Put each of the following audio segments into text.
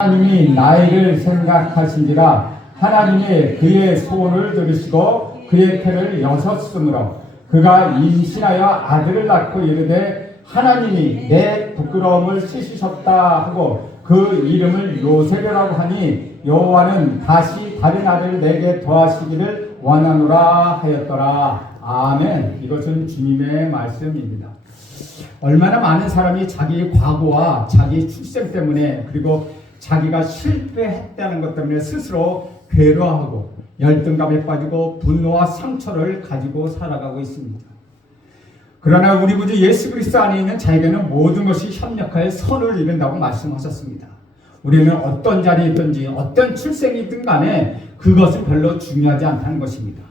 하나님이 나이를 생각하신지라 하나님이 그의 소원을 들으시고 그의 태를 여셨으므로 그가 임신하여 아들을 낳고 이르되 하나님이 내 부끄러움을 씻으셨다 하고 그 이름을 요셉이라고 하니 여호와는 다시 다른 아들을 내게 더하시기를 원하노라 하였더라. 아멘. 이것은 주님의 말씀입니다. 얼마나 많은 사람이 자기 과거와 자기 출생 때문에 그리고 자기가 실패했다는 것 때문에 스스로 괴로워하고 열등감에 빠지고 분노와 상처를 가지고 살아가고 있습니다. 그러나 우리 구주 예수 그리스도 안에 있는 자에게는 모든 것이 협력하여 선을 이룬다고 말씀하셨습니다. 우리는 어떤 자리에 있든지 어떤 출생이 있든 간에 그것은 별로 중요하지 않다는 것입니다.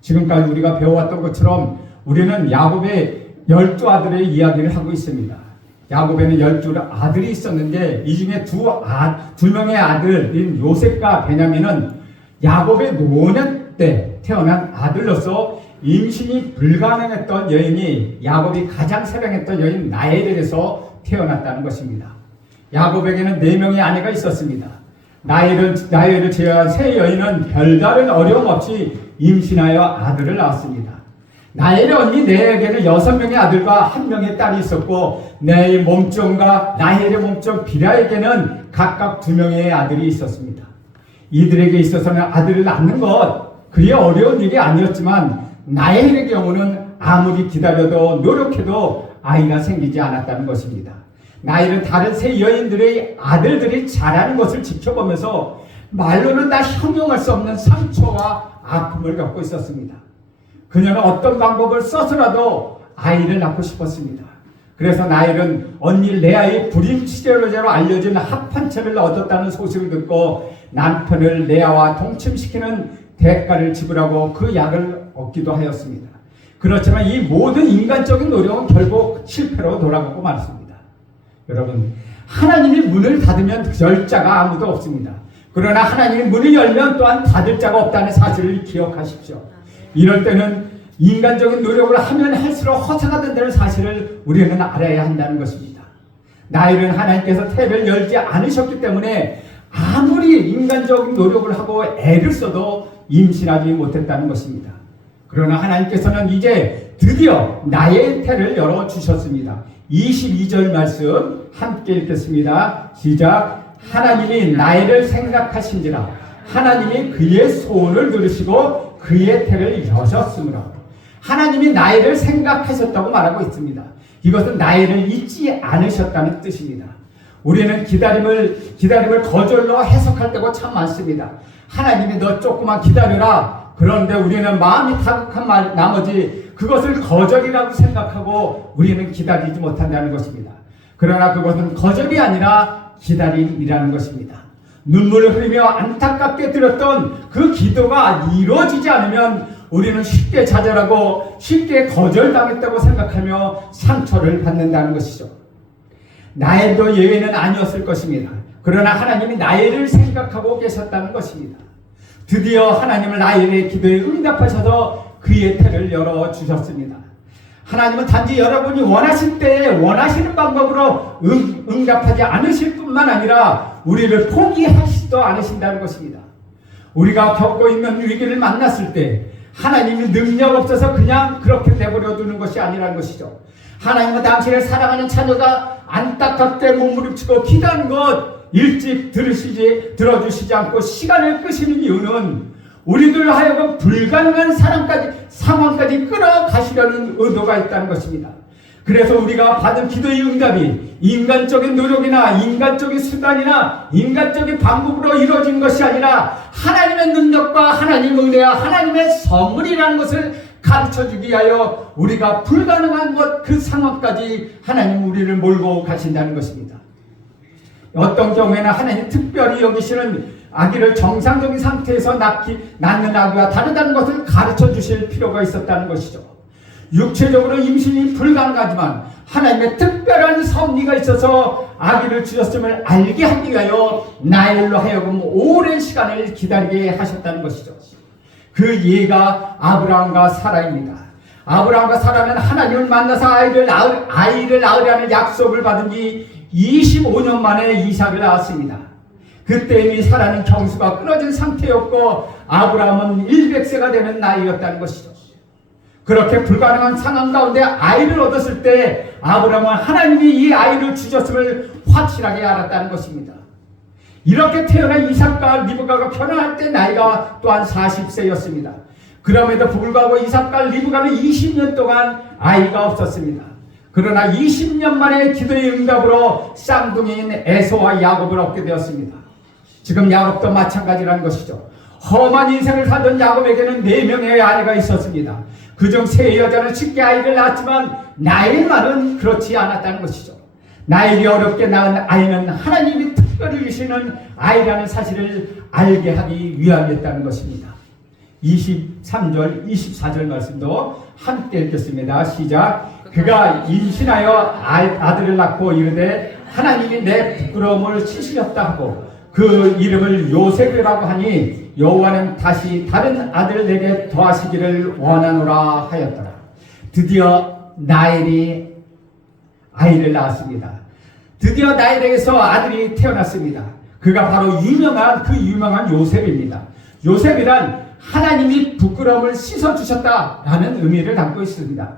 지금까지 우리가 배워왔던 것처럼 우리는 야곱의 12아들의 이야기를 하고 있습니다. 야곱에는 12아들이 있었는데 이 중에 두 명의 아들인 요셉과 베냐민은 야곱의 노년 때 태어난 아들로서 임신이 불가능했던 여인이 야곱이 가장 사랑했던 여인 라헬에게서 태어났다는 것입니다. 야곱에게는 4명의 아내가 있었습니다. 라헬을 제외한 세 여인은 별다른 어려움 없이 임신하여 아들을 낳았습니다. 라헬의 언니 레아에게는 6명의 아들과 1명의 딸이 있었고 레아의 몸종과 라헬의 몸종 빌하에게는 각각 2명의 아들이 있었습니다. 이들에게 있어서는 아들을 낳는 것 그리 어려운 일이 아니었지만 라헬의 경우는 아무리 기다려도 노력해도 아이가 생기지 않았다는 것입니다. 라헬은 다른 세 여인들의 아들들이 자라는 것을 지켜보면서 말로는 다 형용할 수 없는 상처와 아픔을 겪고 있었습니다. 그녀는 어떤 방법을 써서라도 아이를 낳고 싶었습니다. 그래서 라헬은 언니 레아의 불임 치료제로 알려진 합한체를 얻었다는 소식을 듣고 남편을 레아와 동침시키는 대가를 지불하고 그 약을 얻기도 하였습니다. 그렇지만 이 모든 인간적인 노력은 결국 실패로 돌아가고 말았습니다. 여러분, 하나님이 문을 닫으면 열 자가 아무도 없습니다. 그러나 하나님이 문을 열면 또한 닫을 자가 없다는 사실을 기억하십시오. 이럴 때는 인간적인 노력을 하면 할수록 허사가 된다는 사실을 우리는 알아야 한다는 것입니다. 라헬은 하나님께서 태를 열지 않으셨기 때문에 아무리 인간적인 노력을 하고 애를 써도 임신하지 못했다는 것입니다. 그러나 하나님께서는 이제 드디어 나의 태를 열어주셨습니다. 22절 말씀 함께 읽겠습니다. 시작. 하나님이 나를 생각하신지라 하나님이 그의 소원을 들으시고 그의 태를 여셨으므로 하나님이 나를 생각하셨다고 말하고 있습니다. 이것은 나를 잊지 않으셨다는 뜻입니다. 우리는 기다림을 거절로 해석할 때가 참 많습니다. 하나님이 너 조금만 기다려라. 그런데 우리는 마음이 타박한 나머지 그것을 거절이라고 생각하고 우리는 기다리지 못한다는 것입니다. 그러나 그것은 거절이 아니라 기다림이라는 것입니다. 눈물을 흘리며 안타깝게 드렸던 그 기도가 이루어지지 않으면 우리는 쉽게 좌절하고 쉽게 거절당했다고 생각하며 상처를 받는다는 것이죠. 나엘도 예외는 아니었을 것입니다. 그러나 하나님이 나엘을 생각하고 계셨다는 것입니다. 드디어 하나님은 나엘의 기도에 응답하셔서 그의 태를 열어주셨습니다. 하나님은 단지 여러분이 원하실 때에 원하시는 방법으로 응답하지 않으실 뿐만 아니라 우리를 포기하시지도 않으신다는 것입니다. 우리가 겪고 있는 위기를 만났을 때 하나님이 능력 없어서 그냥 그렇게 내버려 두는 것이 아니라는 것이죠. 하나님은 당신을 사랑하는 자녀가 안타깝게 몸부림치고 기도하는 것 일찍 들어주시지 않고 시간을 끄시는 이유는 우리들 하여금 불가능한 상황까지 끌어가시려는 의도가 있다는 것입니다. 그래서 우리가 받은 기도의 응답이 인간적인 노력이나 인간적인 수단이나 인간적인 방법으로 이루어진 것이 아니라 하나님의 능력과 하나님의 은혜와 하나님의 선물이라는 것을 가르쳐주기 위하여 우리가 불가능한 그 상황까지 하나님 우리를 몰고 가신다는 것입니다. 어떤 경우에는 하나님 특별히 여기시는 아기를 정상적인 상태에서 낳는 아기와 다르다는 것을 가르쳐 주실 필요가 있었다는 것이죠. 육체적으로 임신이 불가능하지만 하나님의 특별한 섭리가 있어서 아기를 주셨음을 알게 하기 위하여 나엘로 하여금 오랜 시간을 기다리게 하셨다는 것이죠. 그 예가 아브라함과 사라입니다. 아브라함과 사라는 하나님을 만나서 아이를 낳으라는 약속을 받은 지 25년 만에 이삭을 낳았습니다. 그때 이미 사라는 경수가 끊어진 상태였고 아브라함은 100세가 되는 나이였다는 것이죠. 그렇게 불가능한 상황 가운데 아이를 얻었을 때 아브라함은 하나님이 이 아이를 주셨음을 확실하게 알았다는 것입니다. 이렇게 태어난 이삭과 리브가가 결혼할 때 나이가 또한 40세였습니다. 그럼에도 불구하고 이삭과 리브가는 20년 동안 아이가 없었습니다. 그러나 20년 만에 기도의 응답으로 쌍둥이인 에서와 야곱을 얻게 되었습니다. 지금 야곱도 마찬가지라는 것이죠. 험한 인생을 살던 야곱에게는 4명의 아내가 있었습니다. 그중 3 여자는 쉽게 아이를 낳았지만 나엘만은 그렇지 않았다는 것이죠. 나엘이 어렵게 낳은 아이는 하나님이 특별히 주시는 아이라는 사실을 알게 하기 위함이었다는 것입니다. 23절, 24절 말씀도 함께 읽겠습니다. 시작. 그가 임신하여 아들을 낳고 이르되 하나님이 내 부끄러움을 씻으셨다 하고 그 이름을 요셉이라고 하니 여호와는 다시 다른 아들을 내게 더하시기를 원하노라 하였더라. 드디어 나엘이 아이를 낳았습니다. 드디어 나엘에게서 아들이 태어났습니다. 그가 바로 유명한 요셉입니다. 요셉이란 하나님이 부끄러움을 씻어주셨다라는 의미를 담고 있습니다.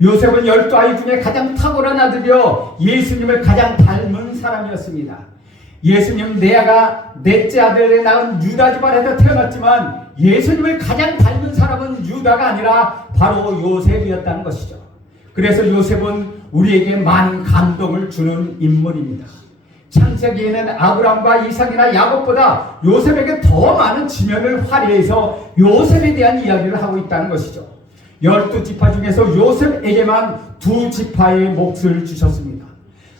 요셉은 12아이 중에 가장 탁월한 아들이요 예수님을 가장 닮은 사람이었습니다. 예수님 넷째 아들을 낳은 유다 집안에서 태어났지만 예수님을 가장 닮은 사람은 유다가 아니라 바로 요셉이었다는 것이죠. 그래서 요셉은 우리에게 많은 감동을 주는 인물입니다. 창세기에는 아브라함과 이삭이나 야곱보다 요셉에게 더 많은 지면을 발휘해서 요셉에 대한 이야기를 하고 있다는 것이죠. 12지파 중에서 요셉에게만 2지파의 몫을 주셨습니다.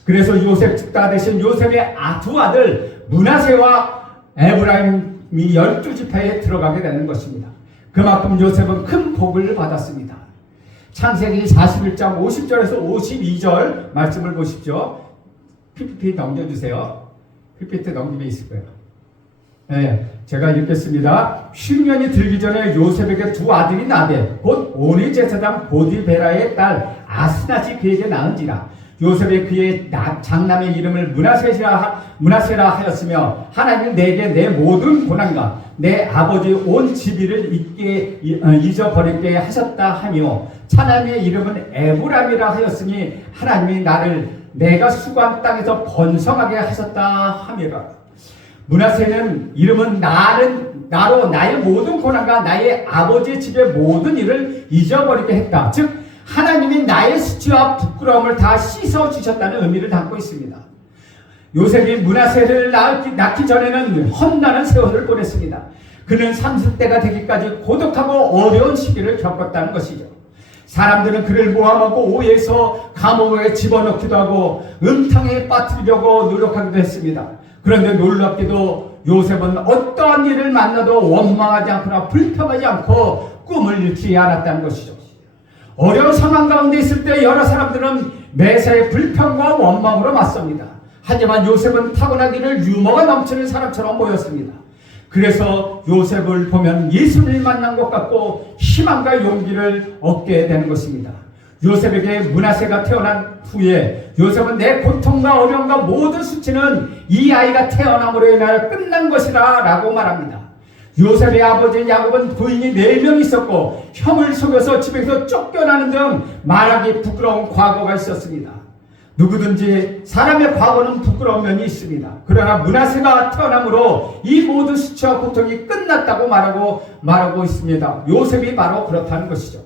그래서 요셉 측다 대신 요셉의 2 아들 므낫세와 에브라임이 12지파에 들어가게 되는 것입니다. 그만큼 요셉은 큰 복을 받았습니다. 창세기 41장 50절에서 52절 말씀을 보십시오. PPT 넘겨주세요. PPT 넘기면 있을 거예요. 네, 제가 읽겠습니다. 흉년이 들기 전에 요셉에게 2 아들이 나되 곧 오니 제사장 보디베라의 딸 아스낫이 그에게 낳은지라. 요셉이 그의 장남의 이름을 므낫세라 하였으며 하나님은 내게 내 모든 고난과 내 아버지 온 집이를 잊어버리게 하셨다 하며 차남의 이름은 에브람이라 하였으니 하나님이 내가 수고한 땅에서 번성하게 하셨다 함이라. 므낫세는 이름은 나로 나의 모든 고난과 나의 아버지의 집의 모든 일을 잊어버리게 했다. 즉 하나님이 나의 수치와 부끄러움을 다 씻어주셨다는 의미를 담고 있습니다. 요셉이 므낫세를 낳기 전에는 험난한 세월을 보냈습니다. 그는 30대가 되기까지 고독하고 어려운 시기를 겪었다는 것이죠. 사람들은 그를 모함하고 오해해서 감옥에 집어넣기도 하고 음탕에 빠뜨리려고 노력하기도 했습니다. 그런데 놀랍게도 요셉은 어떠한 일을 만나도 원망하지 않거나 불평하지 않고 꿈을 잃지 않았다는 것이죠. 어려운 상황 가운데 있을 때 여러 사람들은 매사에 불평과 원망으로 맞섭니다. 하지만 요셉은 타고나기를 유머가 넘치는 사람처럼 보였습니다. 그래서 요셉을 보면 예수님을 만난 것 같고 희망과 용기를 얻게 되는 것입니다. 요셉에게 므낫세가 태어난 후에 요셉은 내 고통과 어려움과 모든 수치는 이 아이가 태어남으로 인하여 끝난 것이다 라고 말합니다. 요셉의 아버지 야곱은 부인이 4명 있었고 형을 속여서 집에서 쫓겨나는 등 말하기 부끄러운 과거가 있었습니다. 누구든지 사람의 과거는 부끄러운 면이 있습니다. 그러나 므낫세가 태어남으로 이 모든 수치와 고통이 끝났다고 말하고 있습니다. 요셉이 바로 그렇다는 것이죠.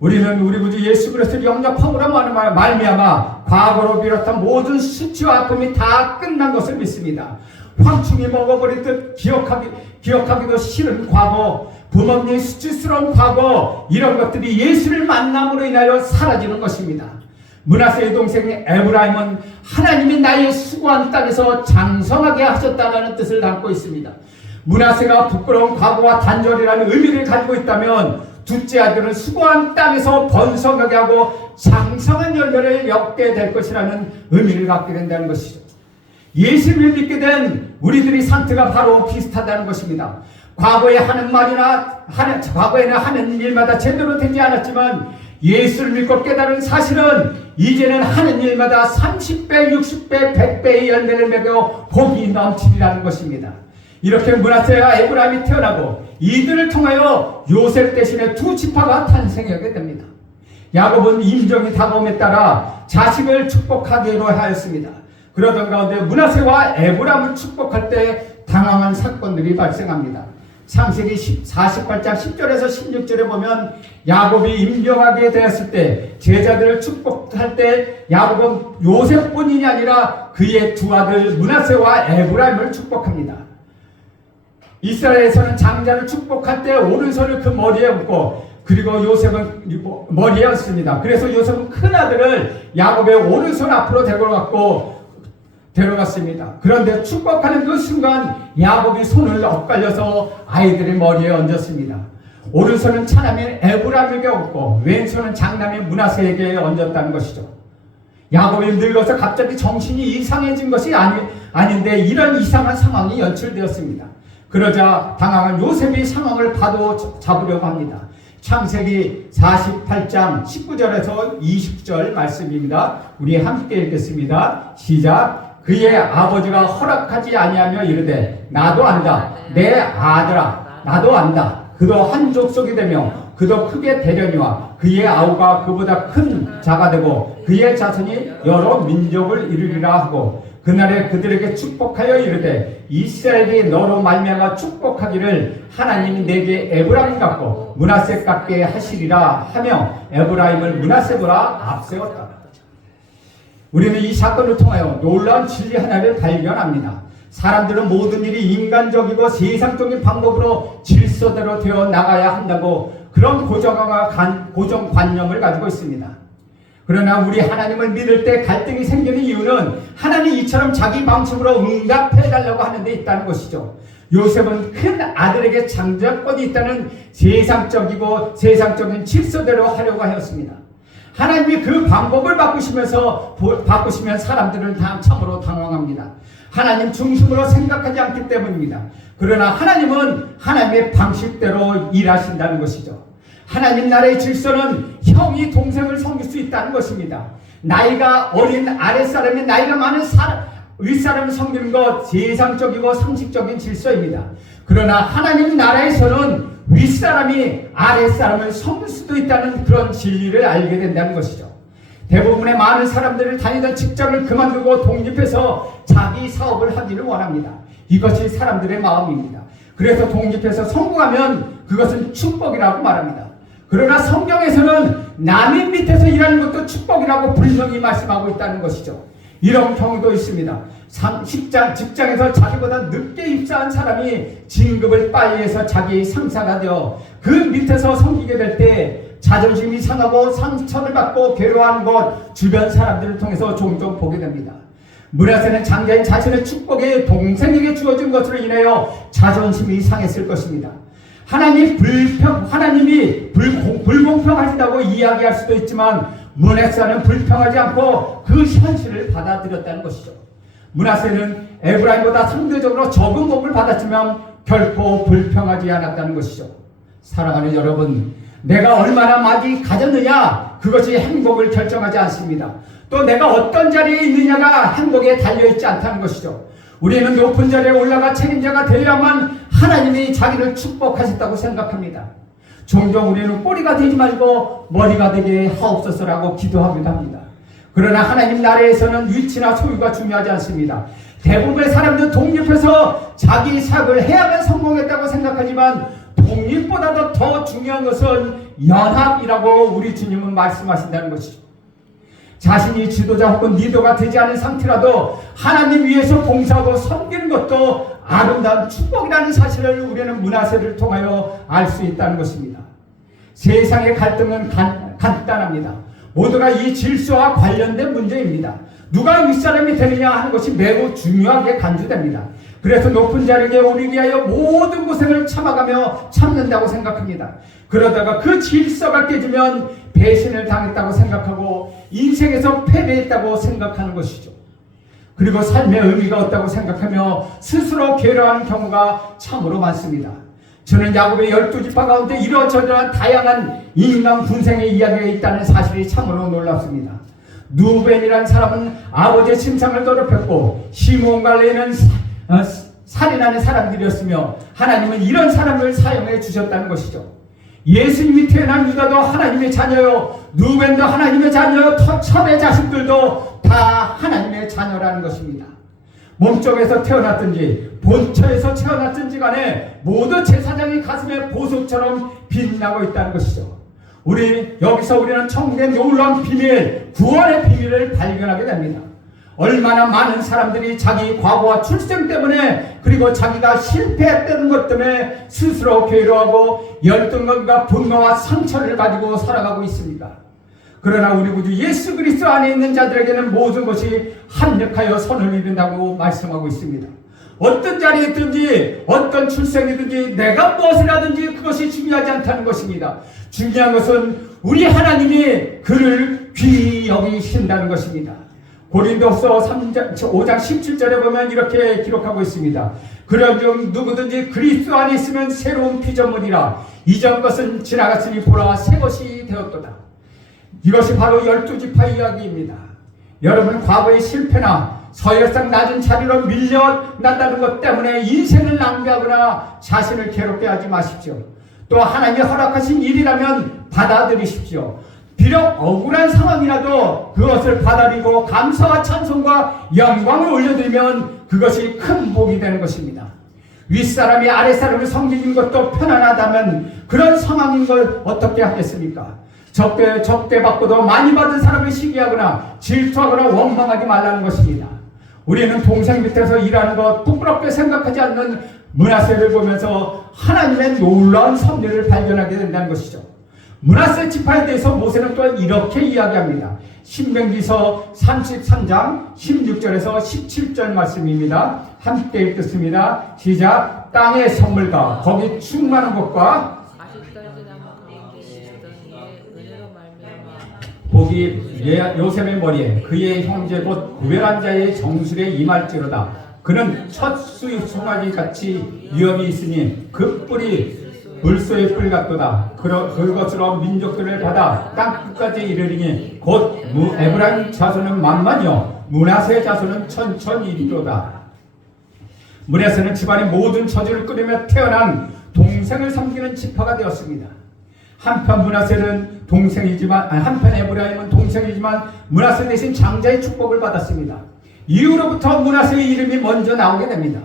우리는 우리 구주 예수 그리스도를 영접함으로 말미암아 과거로 비롯한 모든 수치와 아픔이 다 끝난 것을 믿습니다. 황충이 먹어버리듯 기억하기도 싫은 과거, 부모님의 수치스러운 과거, 이런 것들이 예수를 만남으로 인하여 사라지는 것입니다. 므낫세의 동생 에브라임은 하나님이 나의 수고한 땅에서 장성하게 하셨다는 뜻을 담고 있습니다. 므낫세가 부끄러운 과거와 단절이라는 의미를 가지고 있다면 둘째 아들은 수고한 땅에서 번성하게 하고 장성한 열매를 얻게 될 것이라는 의미를 갖게 된다는 것이죠. 예수님을 믿게 된 우리들의 상태가 바로 비슷하다는 것입니다. 과거에는 하는 일마다 제대로 되지 않았지만 예수를 믿고 깨달은 사실은 이제는 하는 일마다 30배, 60배, 100배의 열매를 맺어 복이 넘치리라는 것입니다. 이렇게 므낫세와 에브라임이 태어나고 이들을 통하여 요셉 대신에 두 지파가 탄생하게 됩니다. 야곱은 임종이 다가옴에 따라 자식을 축복하기로 하였습니다. 그러던 가운데 므낫세와 에브라임을 축복할 때 당황한 사건들이 발생합니다. 창세기 48장 10절에서 16절에 보면 야곱이 임종하게 되었을 때 제자들을 축복할 때 야곱은 요셉뿐이 아니라 그의 두 아들 므낫세와 에브라임을 축복합니다. 이스라엘에서는 장자를 축복할 때 오른손을 그 머리에 얹고 그리고 요셉은 머리에 얹습니다. 그래서 요셉은 큰 아들을 야곱의 오른손 앞으로 데려갔습니다. 그런데 축복하는 그 순간 야곱이 손을 엇갈려서 아이들의 머리에 얹었습니다. 오른손은 차남인 에브라임에게 얹고 왼손은 장남인 므낫세에게 얹었다는 것이죠. 야곱이 늙어서 갑자기 정신이 이상해진 것이 아닌데 이런 이상한 상황이 연출되었습니다. 그러자 당황한 요셉이 상황을 바로 잡으려고 합니다. 창세기 48장 19절에서 20절 말씀입니다. 우리 함께 읽겠습니다. 시작. 그의 아버지가 허락하지 아니하며 이르되 나도 안다. 내 아들아 나도 안다. 그도 한 족속이 되며 그도 크게 되려니와 그의 아우가 그보다 큰 자가 되고 그의 자손이 여러 민족을 이루리라 하고 그날에 그들에게 축복하여 이르되 이스라엘이 너로 말미암아 축복하기를 하나님이 내게 에브라임 같고 므낫세 같게 하시리라 하며 에브라임을 므낫세보다 앞세웠다. 우리는 이 사건을 통하여 놀라운 진리 하나를 발견합니다. 사람들은 모든 일이 인간적이고 세상적인 방법으로 질서대로 되어 나가야 한다고 그런 고정관념을 가지고 있습니다. 그러나 우리 하나님을 믿을 때 갈등이 생기는 이유는 하나님이 이처럼 자기 방식으로 응답해달라고 하는 데 있다는 것이죠. 요셉은 큰 아들에게 장자권이 있다는 세상적인 질서대로 하려고 하였습니다. 하나님이 그 방법을 바꾸시면 사람들은 참으로 당황합니다. 하나님 중심으로 생각하지 않기 때문입니다. 그러나 하나님은 하나님의 방식대로 일하신다는 것이죠. 하나님 나라의 질서는 형이 동생을 섬길 수 있다는 것입니다. 나이가 어린 아랫사람이 나이가 많은 윗사람을 섬기는 것 세상적이고 상식적인 질서입니다. 그러나 하나님 나라에서는 윗사람이 아랫사람을 섬길 수도 있다는 그런 진리를 알게 된다는 것이죠. 대부분의 많은 사람들을 다니던 직장을 그만두고 독립해서 자기 사업을 하기를 원합니다. 이것이 사람들의 마음입니다. 그래서 독립해서 성공하면 그것은 축복이라고 말합니다. 그러나 성경에서는 남의 밑에서 일하는 것도 축복이라고 분명히 말씀하고 있다는 것이죠. 이런 경우도 있습니다. 직장에서 자기보다 늦게 입사한 사람이 진급을 빨리 해서 자기 상사가 되어 그 밑에서 섬기게 될 때 자존심이 상하고 상처를 받고 괴로워하는 것 주변 사람들을 통해서 종종 보게 됩니다. 므낫세는 장자인 자신의 축복이 동생에게 주어진 것으로 인하여 자존심이 상했을 것입니다. 하나님이 불공평하시다고 이야기할 수도 있지만 므낫세는 불평하지 않고 그 현실을 받아들였다는 것이죠. 므낫세는 에브라임보다 상대적으로 적은 복을 받았지만 결코 불평하지 않았다는 것이죠. 사랑하는 여러분, 내가 얼마나 많이 가졌느냐 그것이 행복을 결정하지 않습니다. 또 내가 어떤 자리에 있느냐가 행복에 달려있지 않다는 것이죠. 우리는 높은 자리에 올라가 책임자가 되어야만 하나님이 자기를 축복하셨다고 생각합니다. 종종 우리는 꼬리가 되지 말고 머리가 되게 하옵소서라고 기도하기도 합니다. 그러나 하나님 나라에서는 위치나 소유가 중요하지 않습니다. 대부분의 사람들은 독립해서 자기 사업을 해야만 성공했다고 생각하지만 독립보다도 더 중요한 것은 연합이라고 우리 주님은 말씀하신다는 것이죠. 자신이 지도자 혹은 리더가 되지 않은 상태라도 하나님 위해서 봉사하고 섬기는 것도 아름다운 축복이라는 사실을 우리는 므낫세를 통하여 알 수 있다는 것입니다. 세상의 갈등은 간단합니다. 모두가 이 질서와 관련된 문제입니다. 누가 윗사람이 되느냐 하는 것이 매우 중요하게 간주됩니다. 그래서 높은 자리에 오르기 위하여 모든 고생을 참는다고 생각합니다. 그러다가 그 질서가 깨지면 배신을 당했다고 생각하고 인생에서 패배했다고 생각하는 것이죠. 그리고 삶의 의미가 없다고 생각하며 스스로 괴로워하는 경우가 참으로 많습니다. 저는 야곱의 12지파 가운데 이러저러한 다양한 인간 군생의 이야기가 있다는 사실이 참으로 놀랍습니다. 누벤이라는 사람은 아버지의 침상을 더럽혔고 시므온과 레위는 살인하는 사람들이었으며 하나님은 이런 사람을 사용해 주셨다는 것이죠. 예수님이 태어난 유다도 하나님의 자녀요, 누벤도 하나님의 자녀요, 첩의 자식들도 다 하나님의 자녀라는 것입니다. 몸쪽에서 태어났든지 본처에서 태어났든지 간에 모두 제사장의 가슴에 보석처럼 빛나고 있다는 것이죠. 여기서 우리는 천국의 놀라운 비밀, 구원의 비밀을 발견하게 됩니다. 얼마나 많은 사람들이 자기 과거와 출생 때문에, 그리고 자기가 실패했다는 것 때문에 스스로 괴로워하고 열등감과 분노와 상처를 가지고 살아가고 있습니다. 그러나 우리 구주 예수 그리스도 안에 있는 자들에게는 모든 것이 합력하여 선을 이룬다고 말씀하고 있습니다. 어떤 자리에 있든지 어떤 출생이든지 내가 무엇을 하든지 그것이 중요하지 않다는 것입니다. 중요한 것은 우리 하나님이 그를 귀히 여기신다는 것입니다. 고린도서 5장 17절에 보면 이렇게 기록하고 있습니다. 그런즉 누구든지 그리스도 안에 있으면 새로운 피조물이라, 이전 것은 지나갔으니 보라 새 것이 되었도다. 이것이 바로 12지파 이야기입니다. 여러분, 과거의 실패나 서열상 낮은 자리로 밀려난다는 것 때문에 인생을 낭비하거나 자신을 괴롭게 하지 마십시오. 또 하나님이 허락하신 일이라면 받아들이십시오. 비록 억울한 상황이라도 그것을 받아들이고 감사와 찬송과 영광을 올려드리면 그것이 큰 복이 되는 것입니다. 윗사람이 아랫사람을 섬기는 것도 편안하다면 그런 상황인 걸 어떻게 하겠습니까? 적대 받고도 많이 받은 사람을 시기하거나 질투하거나 원망하지 말라는 것입니다. 우리는 동생 밑에서 일하는 것 부끄럽게 생각하지 않는 므낫세를 보면서 하나님의 놀라운 섭리를 발견하게 된다는 것이죠. 므낫세 지파에 대해서 모세는 또한 이렇게 이야기합니다. 신명기서 33장 16절에서 17절 말씀입니다. 함께 읽겠습니다. 시작. 땅의 선물과 거기 충만한 것과 복이 요셉의 머리에 그의 형제 곧 구별한 자의 정술에 임할지로다. 그는 첫 수입 송아지 같이 위엄이 있으니 그 뿔이 물소의 뿔 같도다. 그것으로 민족들을 받아 땅 끝까지 이르리니 곧 에브라임 자손은 만만이요 므낫세 자손은 천천이리로다. 므낫세는 집안의 모든 처지를 끌으며 태어난 동생을 섬기는 지파가 되었습니다. 한편 므낫세는 동생이지만, 한편 에브라임은 동생이지만 므낫세 대신 장자의 축복을 받았습니다. 이후로부터 므낫세의 이름이 먼저 나오게 됩니다.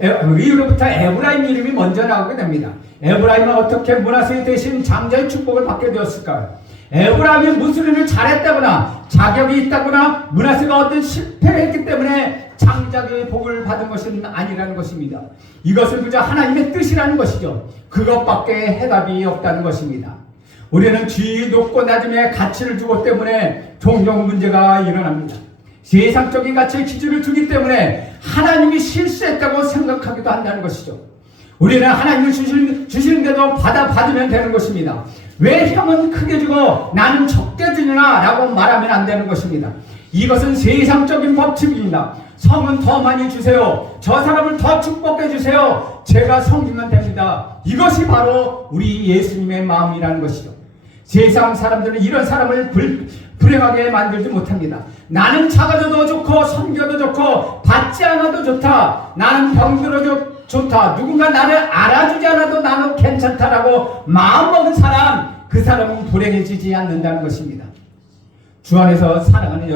이후로부터 에브라임 이름이 먼저 나오게 됩니다. 에브라임은 어떻게 므낫세 대신 장자의 축복을 받게 되었을까요? 에브라임이 무슨 일을 잘했다거나 자격이 있다거나 므낫세가 어떤 실패를 했기 때문에 장자의 복을 받은 것은 아니라는 것입니다. 이것은 그저 하나님의 뜻이라는 것이죠. 그것밖에 해답이 없다는 것입니다. 우리는 지위 높고 낮음에 가치를 주고 때문에 종종 문제가 일어납니다. 세상적인 가치의 기준을 두기 때문에 하나님이 실수했다고 생각하기도 한다는 것이죠. 우리는 하나님을 주시는데도 받으면 되는 것입니다. 왜 형은 크게 주고 나는 적게 주느냐 라고 말하면 안 되는 것입니다. 이것은 세상적인 법칙입니다. 성은 더 많이 주세요. 저 사람을 더 축복해 주세요. 제가 섬기면 됩니다. 이것이 바로 우리 예수님의 마음이라는 것이죠. 세상 사람들은 이런 사람을 불행하게 만들지 못합니다. 나는 작아져도 좋고 섬겨도 좋고 받지 않아도 좋다. 나는 병들어도 좋다. 누군가 나를 알아주지 않아도 나는 괜찮다라고 마음먹은 사람, 그 사람은 불행해지지 않는다는 것입니다. 주 안에서 사랑하는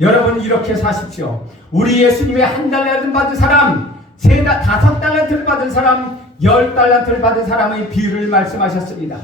여러분 이렇게 사십시오. 우리 예수님의 1달란트 받은 사람, 5달란트를 받은 사람, 10달란트를 받은 사람의 비율을 말씀하셨습니다.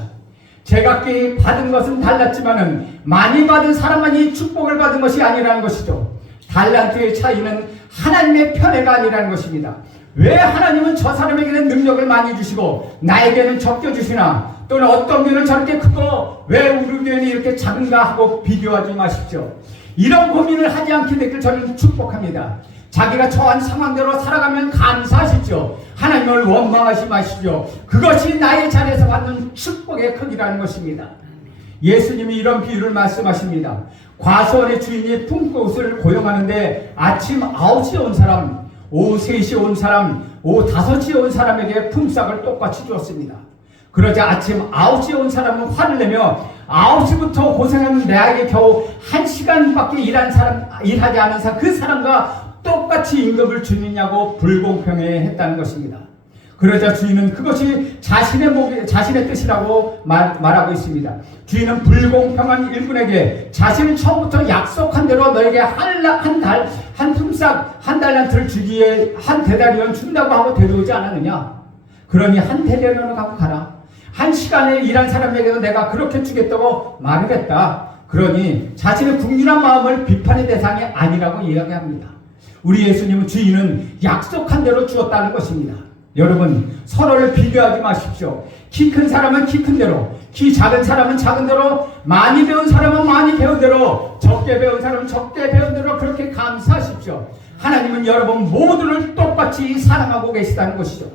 제각기 받은 것은 달랐지만은 많이 받은 사람만이 축복을 받은 것이 아니라는 것이죠. 달란트의 차이는 하나님의 편애가 아니라는 것입니다. 왜 하나님은 저 사람에게는 능력을 많이 주시고 나에게는 적게 주시나, 또는 어떤 교회는 저렇게 크고 왜 우리 교회는 이렇게 작은가 하고 비교하지 마십시오. 이런 고민을 하지 않게 되길 저는 축복합니다. 자기가 처한 상황대로 살아가면 감사하시죠. 하나님을 원망하지 마시죠. 그것이 나의 자리에서 받는 축복의 크기라는 것입니다. 예수님이 이런 비유를 말씀하십니다. 과수원의 주인이 품꽃을 고용하는데 아침 9시에 온 사람, 오후 3시에 온 사람, 오후 5시에 온 사람에게 품삯을 똑같이 주었습니다. 그러자 아침 9시에 온 사람은 화를 내며 9시부터 고생하는 내에게 겨우 1시간밖에 일하지 않은 그 사람과 똑같이 임금을 주느냐고 불공평해 했다는 것입니다. 그러자 주인은 그것이 자신의 뜻이라고 말하고 있습니다. 주인은 불공평한 일꾼에게 자신은 처음부터 약속한 대로 너에게 한 품삯 한 달란트를 주기에 한 데나리온 준다고 하고 데려오지 않았느냐? 그러니 한 데나리온을 갖고 가라. 1시간에 일한 사람에게도 내가 그렇게 주겠다고 말을 했다. 그러니 자신의 국률한 마음을 비판의 대상이 아니라고 이야기합니다. 우리 예수님은 주인은 약속한 대로 주었다는 것입니다. 여러분, 서로를 비교하지 마십시오. 키 큰 사람은 키 큰 대로, 키 작은 사람은 작은 대로, 많이 배운 사람은 많이 배운 대로, 적게 배운 사람은 적게 배운 대로 그렇게 감사하십시오. 하나님은 여러분 모두를 똑같이 사랑하고 계시다는 것이죠.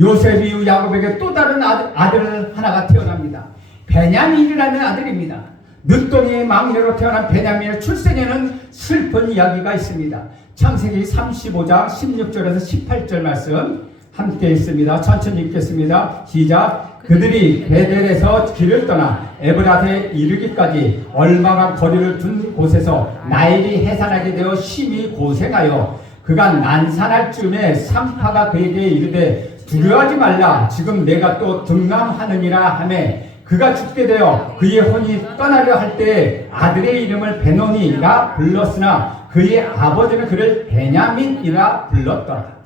요셉 이후 야곱에게 또 다른 아들 하나가 태어납니다. 베냐민이라는 아들입니다. 늦둥이 막내로 태어난 베냐민의 출생에는 슬픈 이야기가 있습니다. 창세기 35장 16절에서 18절 말씀 함께 읽습니다. 천천히 읽겠습니다. 시작. 그들이 베델에서 길을 떠나 에브라트에 이르기까지 얼마나 거리를 둔 곳에서 나일이 해산하게 되어 심히 고생하여 그가 난산할 즈음에 산파가 그에게 이르되 두려워하지 말라. 지금 내가 또 등남하느니라 하매 그가 죽게 되어 그의 혼이 떠나려 할 때 아들의 이름을 베노니라 불렀으나 그의 아버지는 그를 베냐민이라 불렀더라.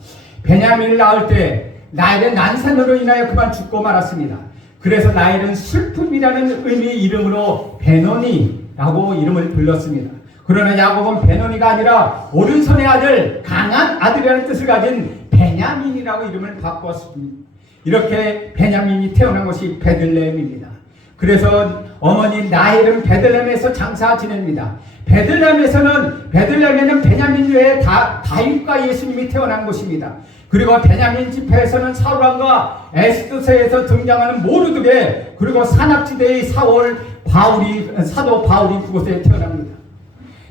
베냐민을 낳을 때 나일은 난산으로 인하여 그만 죽고 말았습니다. 그래서 나일은 슬픔이라는 의미의 이름으로 베노니라고 이름을 불렀습니다. 그러나 야곱은 베노니가 아니라 오른손의 아들, 강한 아들이라는 뜻을 가진 베냐민이라고 이름을 바꿨습니다. 이렇게 베냐민이 태어난 것이 베들레헴입니다. 그래서 어머니 나일은 베들레헴에서 장사 지냅니다. 베들레헴에는 베냐민 외에 다윗과 예수님이 태어난 곳입니다. 그리고 베냐민 지파에서는 사울왕과 에스더서에서 등장하는 모르드게, 그리고 산악지대의 사도 바울이 그곳에 태어납니다.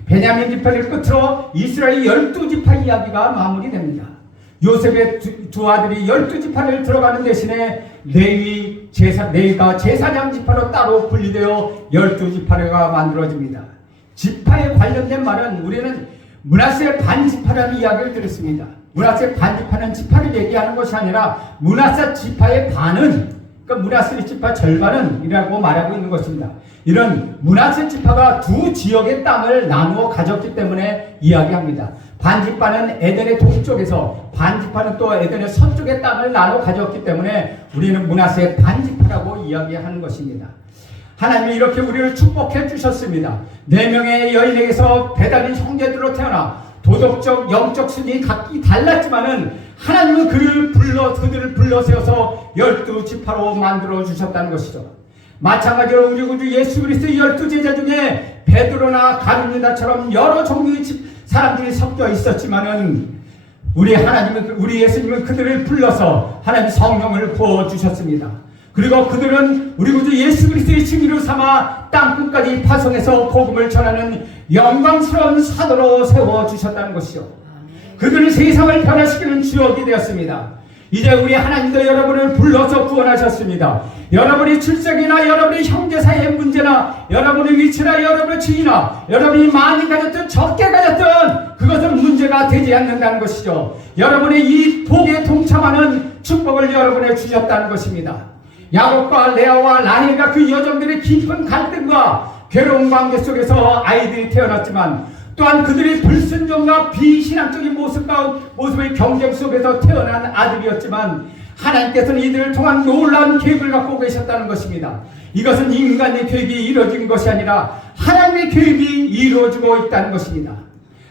베냐민 지파를 끝으로 이스라엘 12지파 이야기가 마무리됩니다. 요셉의 두 아들이 12지파를 들어가는 대신에 레위가 제사장 지파로 따로 분리되어 12지파가 만들어집니다. 지파에 관련된 말은 우리는 므낫세 반지파라는 이야기를 들었습니다. 므낫세 반지파는 지파를 얘기하는 것이 아니라 므낫세 지파의 반은, 그러니까 므낫세 지파 절반은 이라고 말하고 있는 것입니다. 이런 므낫세 지파가 두 지역의 땅을 나누어 가졌기 때문에 이야기합니다. 반지파는 에덴의 동쪽에서, 반지파는 또 에덴의 서쪽의 땅을 나눠 가졌기 때문에 우리는 므낫세 반지파라고 이야기하는 것입니다. 하나님이 이렇게 우리를 축복해 주셨습니다. 4명의 여인에게서 배달인 형제들로 태어나 도덕적, 영적 수준이 각기 달랐지만은 하나님은 그들을 불러 세워서 12지파로 만들어 주셨다는 것이죠. 마찬가지로 우리 구주 예수 그리스도의 12제자 중에 베드로나 가룟유다처럼 여러 종류의 사람들이 섞여 있었지만은 우리 예수님은 그들을 불러서 하나님 성령을 부어 주셨습니다. 그리고 그들은 우리 구주 예수 그리스도의 증인으로 삼아 땅끝까지 파송해서 복음을 전하는 영광스러운 사도로 세워주셨다는 것이죠. 그들은 세상을 변화시키는 주역이 되었습니다. 이제 우리 하나님도 여러분을 불러서 구원하셨습니다. 여러분의 출생이나 여러분의 형제 사이의 문제나 여러분의 위치나 여러분의 지위나 여러분이 많이 가졌든 적게 가졌든 그것은 문제가 되지 않는다는 것이죠. 여러분의 이 복에 동참하는 축복을 여러분에 주셨다는 것입니다. 야곱과 레아와 라헬과 그 여종들의 깊은 갈등과 괴로운 관계 속에서 아이들이 태어났지만 또한 그들의 불순종과 비신앙적인 모습의 경쟁 속에서 태어난 아들이었지만 하나님께서는 이들을 통한 놀라운 계획을 갖고 계셨다는 것입니다. 이것은 인간의 계획이 이루어진 것이 아니라 하나님의 계획이 이루어지고 있다는 것입니다.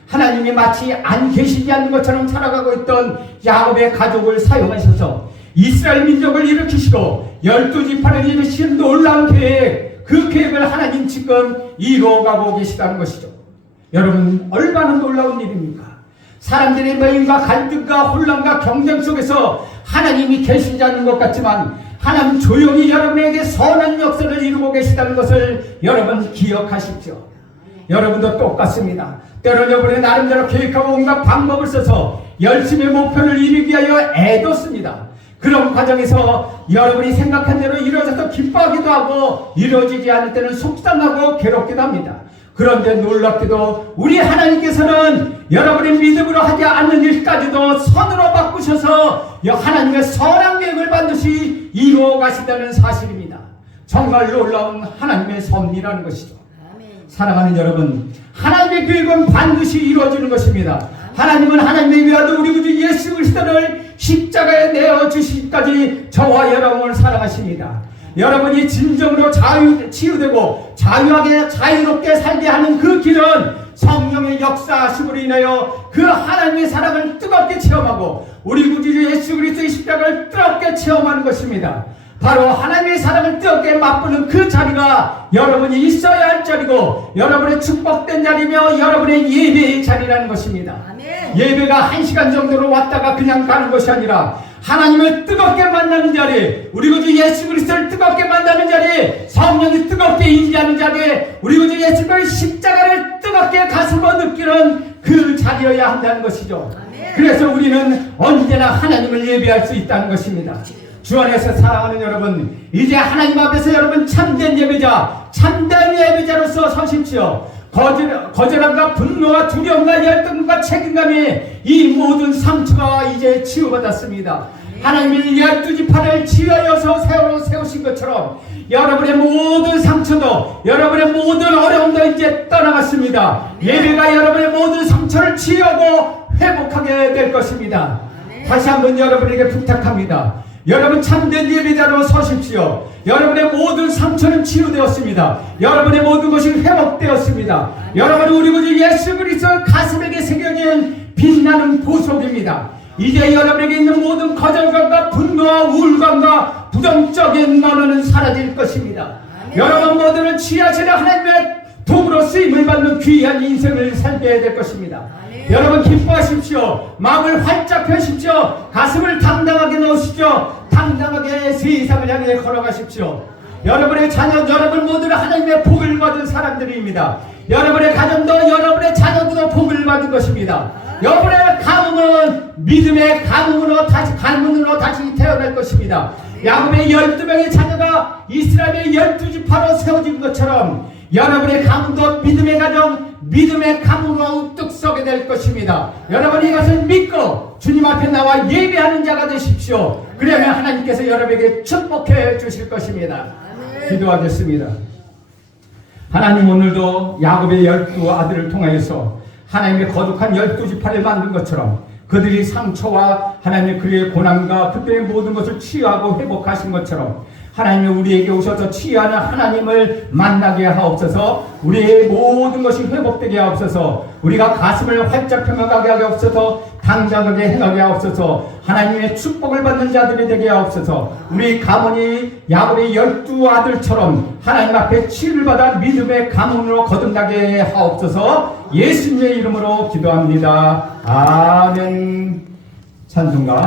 하나님이 마치 안 계시지 않는 것처럼 살아가고 있던 야곱의 가족을 사용하셔서 이스라엘 민족을 일으키시고 12지파를 이루신 놀라운 계획, 그 계획을 하나님 지금 이루어가고 계시다는 것이죠. 여러분, 얼마나 놀라운 일입니까? 사람들의 매임과 갈등과 혼란과 경쟁 속에서 하나님이 계시지 않는 것 같지만 하나님 조용히 여러분에게 선한 역사를 이루고 계시다는 것을 여러분 기억하십시오. 여러분도 똑같습니다. 때론 여러분의 나름대로 계획하고 온갖 방법을 써서 열심히 목표를 이루기 위하여 애뒀습니다. 그런 과정에서 여러분이 생각한 대로 이루어져서 기뻐하기도 하고 이루어지지 않을 때는 속상하고 괴롭기도 합니다. 그런데 놀랍게도 우리 하나님께서는 여러분의 믿음으로 하지 않는 일까지도 선으로 바꾸셔서 하나님의 선한 계획을 반드시 이루어 가신다는 사실입니다. 정말 놀라운 하나님의 섭리라는 것이죠. 사랑하는 여러분, 하나님의 계획은 반드시 이루어지는 것입니다. 하나님은 하나님의 위아들 우리 구주 예수 그리스도를 십자가에 내어주시기까지 저와 여러분을 사랑하십니다. 여러분이 진정으로 치유되고 자유하게 자유롭게 살게 하는 그 길은 성령의 역사하심으로 인하여 그 하나님의 사랑을 뜨겁게 체험하고 우리 구주 예수 그리스도의 십자가를 뜨겁게 체험하는 것입니다. 바로 하나님의 사랑을 뜨겁게 맛보는 그 자리가 여러분이 있어야 할 자리고 여러분의 축복된 자리며 여러분의 예배의 자리라는 것입니다. 아멘. 예배가 1시간 정도로 왔다가 그냥 가는 것이 아니라 하나님을 뜨겁게 만나는 자리, 우리 구주 예수 그리스도를 뜨겁게 만나는 자리, 성령이 뜨겁게 임재하는 자리, 우리 구주 예수 그리스도의 십자가를 뜨겁게 가슴으로 느끼는 그 자리여야 한다는 것이죠. 아멘. 그래서 우리는 언제나 하나님을 예배할 수 있다는 것입니다. 주 안에서 사랑하는 여러분, 이제 하나님 앞에서 여러분 참된 예배자, 참된 예배자로서 서십시오. 거절함과 분노와 두려움과 열등과 책임감이 이 모든 상처가 이제 치유받았습니다. 하나님이 12지파를 지하여서 세우신 것처럼 여러분의 모든 상처도 여러분의 모든 어려움도 이제 떠나갔습니다. 예배가 여러분의 모든 상처를 치유하고 회복하게 될 것입니다. 다시 한번 여러분에게 부탁합니다. 여러분 참된 예배자로 서십시오. 여러분의 모든 상처는 치유되었습니다. 여러분의 모든 것이 회복되었습니다. 여러분은 우리 구주 예수 그리스도 가슴에게 새겨진 빛나는 보석입니다. 이제 여러분에게 있는 모든 거절감과 분노와 우울감과 부정적인 언어는 사라질 것입니다. 아멘. 여러분 모두는 취하시는 하나님의 도구로 쓰임을 받는 귀한 인생을 살게 될 것입니다. 아멘. 여러분 기뻐하십시오. 마음을 활짝 펴십시오. 가슴을 당당하게 넣으십시오. 당당하게 세상을 향해 걸어가십시오. 여러분의 자녀, 여러분 모두는 하나님의 복을 받은 사람들입니다. 여러분의 가정도 여러분의 자녀도 복을 받은 것입니다. 여러분의 가문은 믿음의 가문으로 다시 태어날 것입니다. 야곱의 12명의 자녀가 이스라엘의 12지파로 세워진 것처럼 여러분의 가문도 믿음의 가정, 믿음의 가문으로 우뚝 서게 될 것입니다. 여러분 이것을 믿고 주님 앞에 나와 예배하는 자가 되십시오. 그러면 하나님께서 여러분에게 축복해 주실 것입니다. 기도하겠습니다. 하나님, 오늘도 야곱의 12아들을 통하여서 하나님의 거룩한 12지파를 만든 것처럼 그들이 상처와 하나님의 그의 고난과 그들의 모든 것을 치유하고 회복하신 것처럼 하나님이 우리에게 오셔서 치유하는 하나님을 만나게 하옵소서. 우리의 모든 것이 회복되게 하옵소서. 우리가 가슴을 활짝 펴나가게 하옵소서. 당당하게 행하게 하옵소서. 하나님의 축복을 받는 자들이 되게 하옵소서. 우리 가문이 야곱의 12아들처럼 하나님 앞에 치유를 받아 믿음의 가문으로 거듭나게 하옵소서. 예수님의 이름으로 기도합니다. 아멘. 찬송가